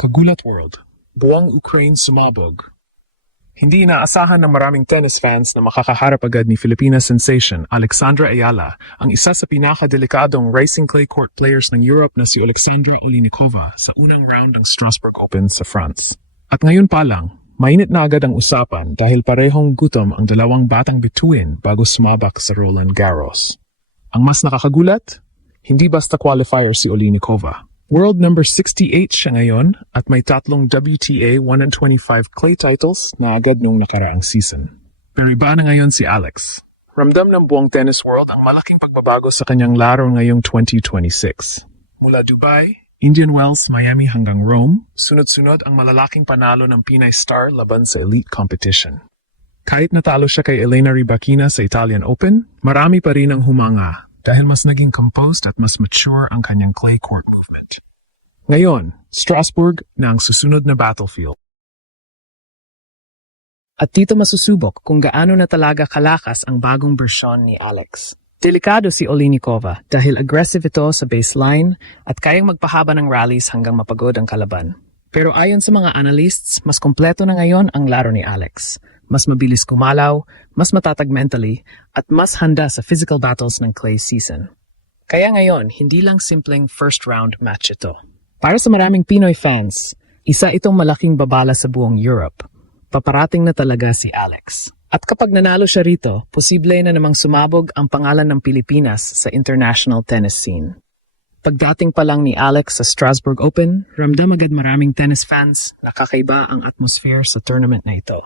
Kagulat World, buwang Ukraine sumabog. Hindi inaasahan ng maraming tennis fans na makakaharap agad ni Filipina sensation Alexandra Ayala, ang isa sa pinakadelikadong racing clay court players ng Europe na si Alexandra Olinikova sa unang round ng Strasbourg Open sa France. At ngayon pa lang, mainit na agad ang usapan dahil parehong gutom ang dalawang batang bituin bago sumabak sa Roland Garros. Ang mas nakakagulat, hindi basta qualifier si Olinikova. World number 68 siya ngayon at may tatlong WTA 125 clay titles na agad nung nakaraang season. Pero iba na ngayon si Alex. Ramdam ng buong tennis world ang malaking pagbabago sa kanyang laro ngayong 2026. Mula Dubai, Indian Wells, Miami hanggang Rome, sunod-sunod ang malalaking panalo ng Pinay star laban sa elite competition. Kahit natalo siya kay Elena Rybakina sa Italian Open, marami pa rin ang humanga dahil mas naging composed at mas mature ang kanyang clay court movement. Ngayon, Strasbourg na ang susunod na battlefield. At dito masusubok kung gaano na talaga kalakas ang bagong bersyon ni Alex. Delikado si Olinikova dahil aggressive ito sa baseline at kayang magpahaba ng rallies hanggang mapagod ang kalaban. Pero ayon sa mga analysts, mas kompleto na ngayon ang laro ni Alex. Mas mabilis kumalaw, mas matatag mentally, at mas handa sa physical battles ng clay season. Kaya ngayon, hindi lang simpleng first round match ito. Para sa maraming Pinoy fans, isa itong malaking babala sa buong Europe. Paparating na talaga si Alex. At kapag nanalo siya rito, posible na namang sumabog ang pangalan ng Pilipinas sa international tennis scene. Pagdating pa lang ni Alex sa Strasbourg Open, ramdam agad maraming tennis fans na kakaiba ang atmosphere sa tournament na ito.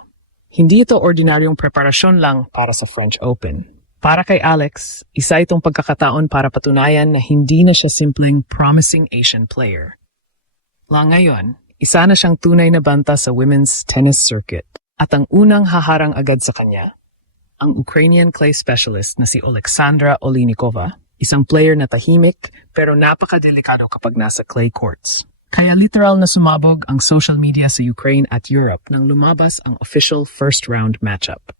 Hindi ito ordinaryong preparasyon lang para sa French Open. Para kay Alex, isa itong pagkakataon para patunayan na hindi na siya simpleng promising Asian player. Ngayon, isa na siyang tunay na banta sa women's tennis circuit. At ang unang haharang agad sa kanya, ang Ukrainian clay specialist na si Alexandra Olinikova, isang player na tahimik pero napakadelikado kapag nasa clay courts. Kaya literal na sumabog ang social media sa Ukraine at Europe nang lumabas ang official first round matchup.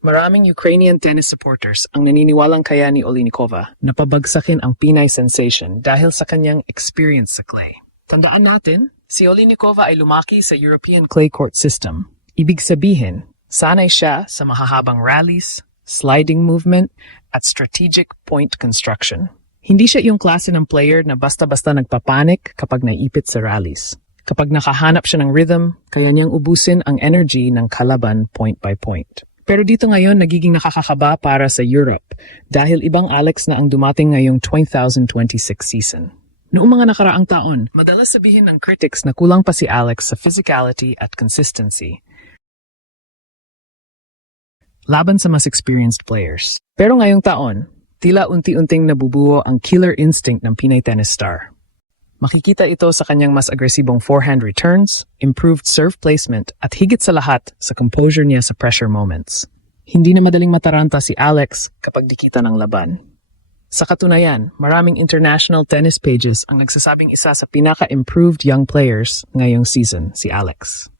Maraming Ukrainian tennis supporters ang naniniwalang kaya ni Olinikova na pabagsakin ang Pinay sensation dahil sa kanyang experience sa clay. Tandaan natin, si Olinikova ay lumaki sa European clay court system. Ibig sabihin, sanay siya sa mahahabang rallies, sliding movement, at strategic point construction. Hindi siya yung klase ng player na basta-basta nagpapanik kapag naiipit sa rallies. Kapag nakahanap siya ng rhythm, kaya niyang ubusin ang energy ng kalaban point by point. Pero dito ngayon nagiging nakakakaba para sa Europe dahil ibang Alex na ang dumating ngayong 2026 season. Noong mga nakaraang taon, madalas sabihin ng critics na kulang pa si Alex sa physicality at consistency laban sa mas experienced players. Pero ngayong taon, tila unti-unting nabubuo ang killer instinct ng Pinay tennis star. Makikita ito sa kanyang mas agresibong forehand returns, improved serve placement, at higit sa lahat sa composure niya sa pressure moments. Hindi na madaling mataranta si Alex kapag dikita ng laban. Sa katunayan, maraming international tennis pages ang nagsasabing isa sa pinaka-improved young players ngayong season, si Alex.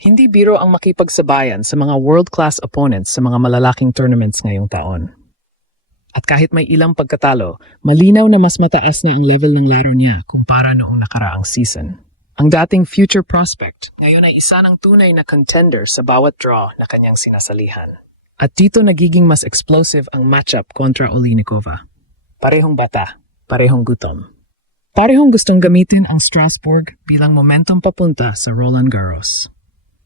Hindi biro ang makipagsabayan sa mga world-class opponents sa mga malalaking tournaments ngayong taon. At kahit may ilang pagkatalo, malinaw na mas mataas na ang level ng laro niya kumpara noong nakaraang season. Ang dating future prospect, ngayon ay isa ng tunay na contender sa bawat draw na kanyang sinasalihan. At dito nagiging mas explosive ang matchup kontra Olinikova. Parehong bata, parehong gutom. Parehong gustong gamitin ang Strasbourg bilang momentum papunta sa Roland Garros.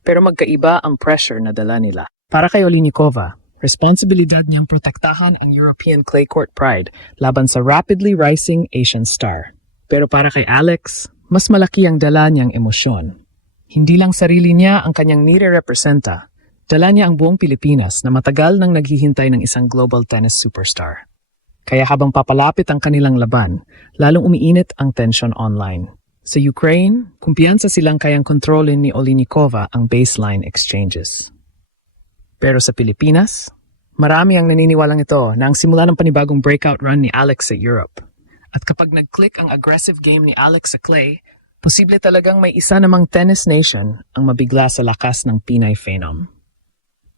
Pero magkaiba ang pressure na dala nila. Para kay Olinikova, responsibilidad niyang protektahan ang European clay court pride laban sa rapidly rising Asian star. Pero para kay Alex, mas malaki ang dala niyang emosyon. Hindi lang sarili niya ang kanyang nire-representa, dala niya ang buong Pilipinas na matagal nang naghihintay ng isang global tennis superstar. Kaya habang papalapit ang kanilang laban, lalong umiinit ang tension online. Sa Ukraine, kumpiyansa silang kayang kontrolin ni Olinikova ang baseline exchanges. Pero sa Pilipinas, marami ang naniniwalang ito na ang simula ng panibagong breakout run ni Alex sa Europe. At kapag nag-click ang aggressive game ni Alex sa clay, posible talagang may isa namang tennis nation ang mabigla sa lakas ng Pinay phenom.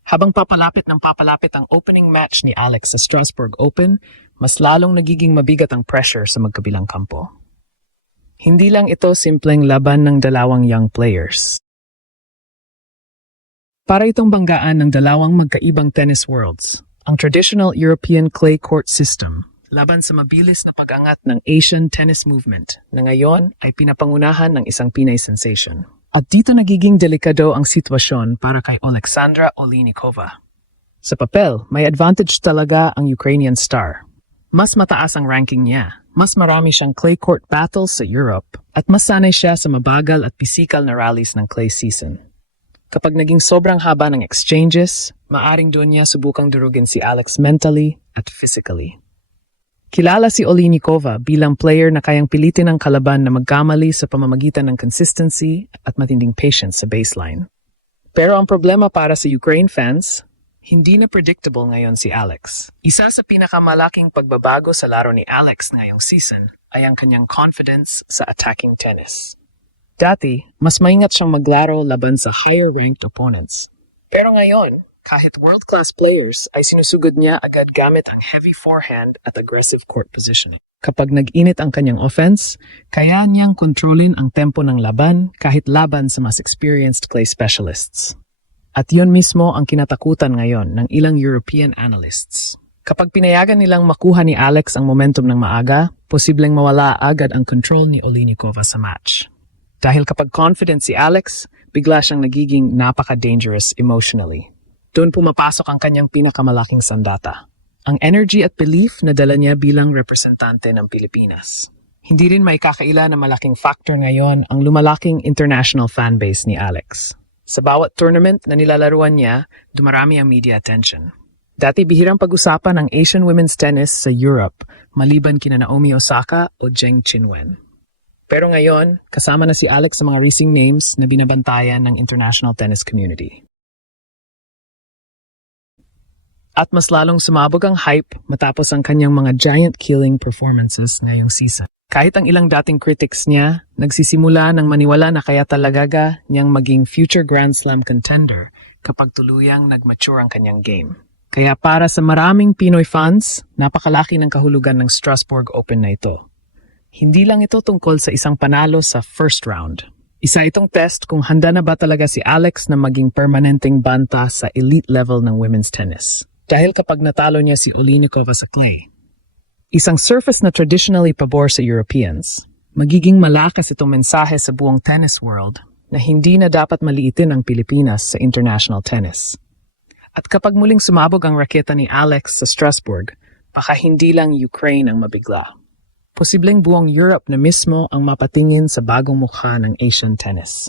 Habang papalapit ang opening match ni Alex sa Strasbourg Open, mas lalong nagiging mabigat ang pressure sa magkabilang kampo. Hindi lang ito simpleng laban ng dalawang young players. Para itong banggaan ng dalawang magkaibang tennis worlds, ang traditional European clay court system laban sa mabilis na pag-angat ng Asian tennis movement na ngayon ay pinapangunahan ng isang Pinay sensation. At dito nagiging delikado ang sitwasyon para kay Alexandra Oleinikova. Sa papel, may advantage talaga ang Ukrainian star. Mas mataas ang ranking niya, mas marami siyang clay court battles sa Europe, at mas sanay siya sa mabagal at pisikal na rallies ng clay season. Kapag naging sobrang haba ng exchanges, maaring doon niya subukang durugin si Alex mentally at physically. Kilala si Oleinikova bilang player na kayang pilitin ang kalaban na magkamali sa pamamagitan ng consistency at matinding patience sa baseline. Pero ang problema para sa Ukraine fans, hindi na predictable ngayon si Alex. Isa sa pinakamalaking pagbabago sa laro ni Alex ngayong season ay ang kanyang confidence sa attacking tennis. Dati, mas maingat siyang maglaro laban sa higher-ranked opponents. Pero ngayon, kahit world-class players ay sinusugod niya agad gamit ang heavy forehand at aggressive court positioning. Kapag nag-init ang kanyang offense, kaya niyang kontrolin ang tempo ng laban kahit laban sa mas experienced clay specialists. At yun mismo ang kinatakutan ngayon ng ilang European analysts. Kapag pinayagan nilang makuha ni Alex ang momentum ng maaga, posibleng mawala agad ang control ni Oleinikova sa match. Dahil kapag confident si Alex, bigla siyang nagiging napaka-dangerous emotionally. Doon pumapasok ang kanyang pinakamalaking sandata. Ang energy at belief na dala niya bilang representante ng Pilipinas. Hindi rin may kakaila na malaking factor ngayon ang lumalaking international fanbase ni Alex. Sa bawat tournament na nilalaruan niya, dumarami ang media attention. Dati bihirang pag-usapan ang Asian women's tennis sa Europe, maliban kina Naomi Osaka o Zheng Qinwen. Pero ngayon, kasama na si Alex sa mga rising names na binabantayan ng international tennis community. At mas lalong sumabog ang hype matapos ang kanyang mga giant-killing performances ngayong season. Kahit ang ilang dating critics niya, nagsisimula ng maniwala na kaya talaga niyang maging future Grand Slam contender kapag tuluyang nag-mature ang kanyang game. Kaya para sa maraming Pinoy fans, napakalaki ng kahulugan ng Strasbourg Open na ito. Hindi lang ito tungkol sa isang panalo sa first round. Isa itong test kung handa na ba talaga si Alex na maging permanenteng banta sa elite level ng women's tennis. Dahil kapag natalo niya si Oleinikova sa clay, isang surface na traditionally pabor sa Europeans, magiging malakas itong mensahe sa buong tennis world na hindi na dapat maliitin ang Pilipinas sa international tennis. At kapag muling sumabog ang raketa ni Alex sa Strasbourg, baka hindi lang Ukraine ang mabigla. Posibleng buong Europe na mismo ang mapatingin sa bagong mukha ng Asian tennis.